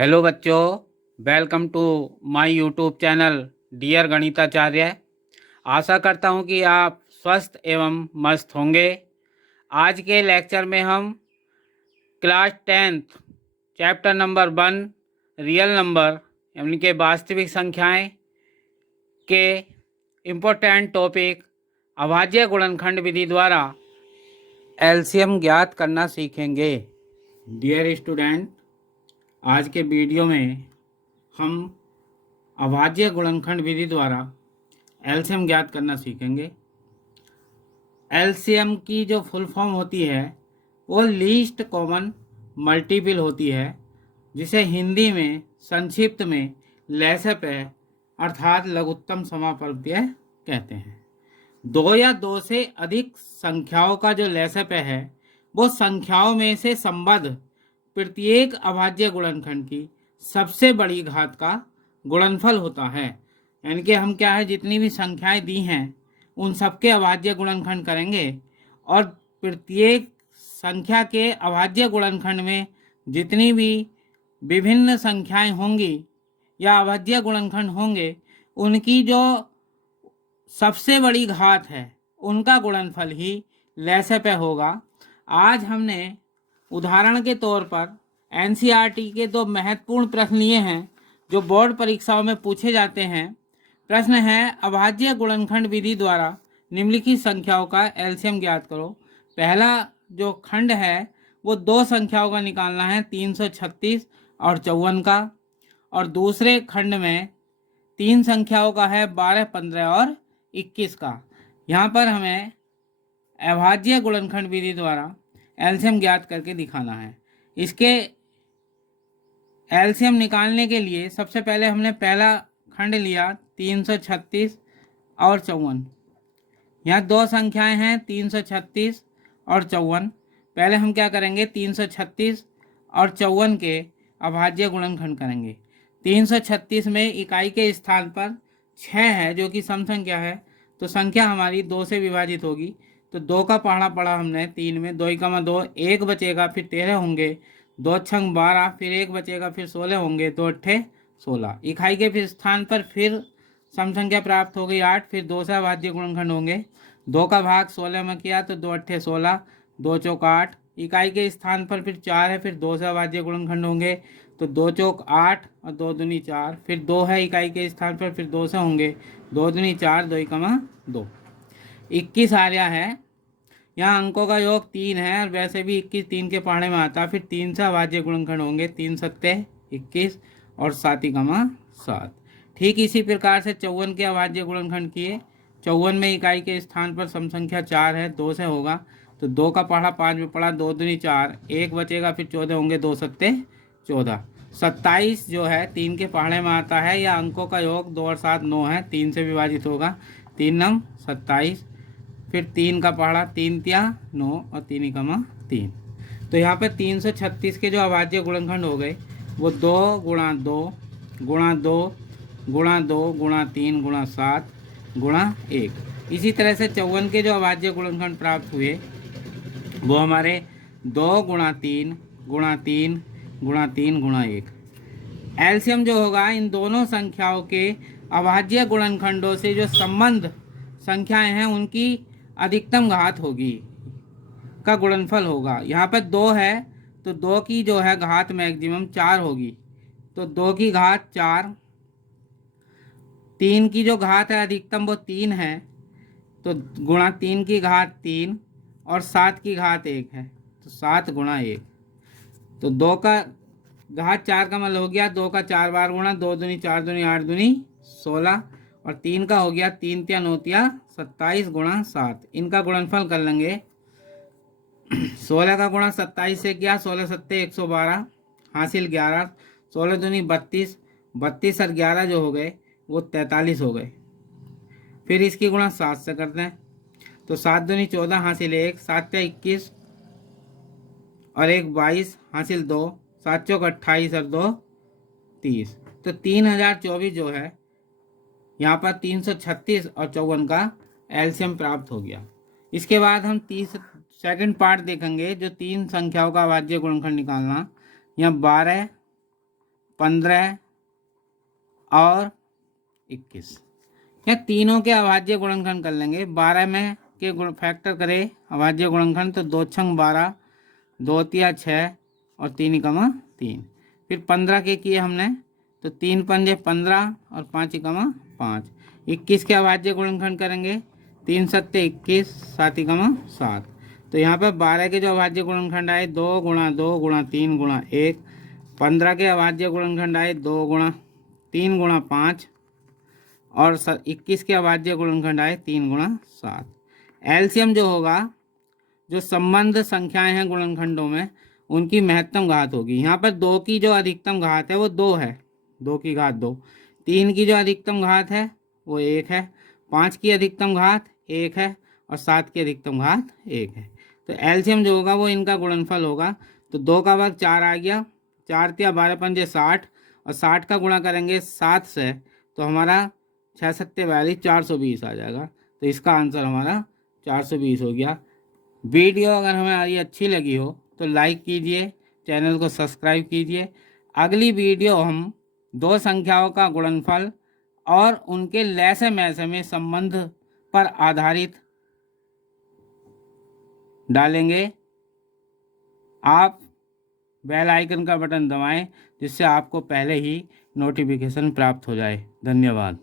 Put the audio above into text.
Hello बच्चों, welcome to my YouTube channel dear Ganitacharya. आशा करता हूं कि आप स्वस्थ एवं मस्त होंगे। आज के लेक्चर में हम class 10th chapter number 1 real number यानी कि वास्तविक संख्याएं के इम्पोर्टेंट टॉपिक अभाज्य गुणनखंड विधि द्वारा एलसीएम ज्ञात करना सीखेंगे। डियर स्टूडेंट, आज के वीडियो में हम अभाज्य गुणनखंड विधि द्वारा एलसीएम ज्ञात करना सीखेंगे। एलसीएम की जो फुल फॉर्म होती है वो लीस्ट कॉमन मल्टीपल होती है, जिसे हिंदी में संक्षिप्त में लैसप अर्थात लघुत्तम समापवर्तीय कहते हैं। दो या दो से अधिक संख्याओं का जो लैसप है वो संख्याओं में से संबद्ध प्रत्येक अभाज्य गुणनखंड की सबसे बड़ी घात का गुणनफल होता है। यानी कि हम क्या है, जितनी भी संख्याएं दी हैं उन सबके अभाज्य गुणनखंड करेंगे और प्रत्येक संख्या के अभाज्य गुणनखंड में जितनी भी विभिन्न संख्याएं होंगी या अभाज्य गुणनखंड होंगे उनकी जो सबसे बड़ी घात है उनका गुणनफल ही लैसप होगा। आज हमने उदाहरण के तौर पर एनसीईआरटी के दो महत्वपूर्ण प्रश्न लिए हैं जो बोर्ड परीक्षाओं में पूछे जाते हैं। प्रश्न है अभाज्य गुणनखंड विधि द्वारा निम्नलिखित संख्याओं का एलसीएम ज्ञात करो। पहला जो खंड है वो दो संख्याओं का निकालना है, 336 और 54 का, और दूसरे खंड में तीन संख्याओं का है, 12, 15 और 21 का। यहाँ पर हमें अभाज्य गुणनखंड विधि द्वारा एलसीएम ज्ञात करके दिखाना है। इसके एलसीएम निकालने के लिए सबसे पहले हमने पहला खंड लिया 336 और 54। यहाँ दो संख्याएं हैं 336 और 54। पहले हम क्या करेंगे, 336 और 54 के अभाज्य गुणनखंड करेंगे। 336 में इकाई के स्थान पर 6 है जो कि सम संख्या है, तो संख्या हमारी 2 से विभाजित होगी। तो 2 का पढ़ा पढ़ा हमने 3 में, 2 × 2 1 बचेगा, फिर 13 होंगे, 2 × 12 फिर 1 बचेगा, फिर 16 होंगे, 2 × 16। इकाई के फिर स्थान पर फिर सम संख्या प्राप्त हो गई 8, फिर 2 से अभाज्य गुणनखंड होंगे। 2 का भाग 16 में किया तो 2 × 16, 2 × 8। इकाई के स्थान पर फिर 4 है, फिर 2 से अभाज्य गुणनखंड होंगे तो 2 × 8 और 2 दूनी 4, फिर 2 है इकाई के स्थान पर, फिर 2 से होंगे, 2 दूनी 4, 2 × 2 21 आ रहा है। यहाँ अंकों का योग 3 है और वैसे भी 21 3 के पढ़ने में आता है। फिर 3 से अभाज्य गुणनखंड होंगे, 3 सत्ते 21 और 7 × 7। ठीक इसी प्रकार से 54 के अभाज्य गुणनखंड किए। 54 में इकाई के स्थान पर सम संख्या 4 है, 2 से होगा तो 2 का पढ़ा 5 में पढ़ा, 2 दूनी 4, 1 बचेगा, फिर 14 होंगे, 2 सत्ते 14। 27 जो है 3 के पढ़ने में आता है। या अंकों का योग 2 और 7 9 है, 3 से विभाजित होगा, 3 नंग 27, फिर 3 का पढ़ा 3 × 9 और 3 × 3। तो यहाँ पे 336 के जो अभाज्य गुणनखंड हो गए वो 2 × 2 × 2 × 2 × 3 × 7 × 1। इसी तरह से 54 के जो अभाज्य गुणनखंड प्राप्त हुए वो हमारे 2 × 3 × 3 × 3 × 1। एलसीएम जो होगा इन दोनों संख्याओं के अभाज्य गुणनखंडों से जो संबंध संख्याएं हैं उनकी अधिकतम घात होगी का गुणनफल होगा। यहाँ पर 2 है तो 2 की जो है घात मैक्सिमम 4 होगी, तो 2 की घात 4। 3 की जो घात है अधिकतम वो 3 है, तो गुणा 3 की घात 3, और 7 की घात 1 है तो 7 × 1। तो 2 का घात 4 का मतलब हो गया 2 का 4 बार गुणा, 2 दूनी 4 दूनी 8 दूनी 16, और 3 का हो गया 3 × 9 = 27 × 7। इनका गुणनफल कर लेंगे। 16 का गुणा 27 से किया, 16 सत्ते 112 हासिल 11, 16 दूनी 32, 32 और 11 जो हो गए वो 43 हो गए। फिर इसकी गुणा 7 से करते हैं तो 7 दूनी 14 हासिल 1, 7 × 21 और 1 22 हासिल 2, 7 × 28 और 2 30। तो 3024 जो है यहाँ पर 336 और 54 का एलसीएम प्राप्त हो गया। इसके बाद हम सेकंड पार्ट देखेंगे जो तीन संख्याओं का अभाज्य गुणनखंड निकालना। यहाँ 12, 15 और 21। यह तीनों के अभाज्य गुणनखंड कर लेंगे। 12 में के गुण फैक्टर करें अभाज्य गुणनखंड तो 2 छंग 12, 2 तिया 6 और 3 कमा 3। फिर 15 के किए हमने तो 3 पंजे 15 और 5 कमा 5। 21 के अभाज्य गुणनखंड करेंगे 3 सत्ते 21, 7 कमा 7। तो यहाँ पर 12 के जो अभाज्य गुणनखंड आए 2 गुणा 2 गुणा 3 गुणा 1। 15 के अभाज्य गुणनखंड आए 2 गुणा 3 गुणा 5 और 21 के अभाज्य गुणनखंड आए 3 गुणा 7। एलसीएम जो होगा, जो संबंध संख्याएं हैं गुणनखंडों में उनकी महत्तम घात होगी। यहाँ पर 2 की जो अधिकतम घात है वो 2 है, 2 की घात 2। 3 की जो अधिकतम घात है वो 1 है, 5 की अधिकतम घात 1 है और 7 की अधिकतम घात 1 है। तो एलसीएम जो होगा वो इनका गुणनफल होगा। तो 2 का भाग 4 आ गया, 4 तिया 12 पंजे 60 और 60 का गुणा करेंगे 7 से तो हमारा 6 सत्ते 42, 420 आ जाएगा। तो इसका आंसर हमारा 420 हो गया। वीडियो अगर हमारी अच्छी लगी हो तो लाइक कीजिए, चैनल को सब्सक्राइब कीजिए। अगली वीडियो हम 2 संख्याओं का गुणनफल और उनके लैसे मैसे में संबंध पर आधारित डालेंगे। आप बेल आइकन का बटन दबाएं जिससे आपको पहले ही नोटिफिकेशन प्राप्त हो जाए। धन्यवाद।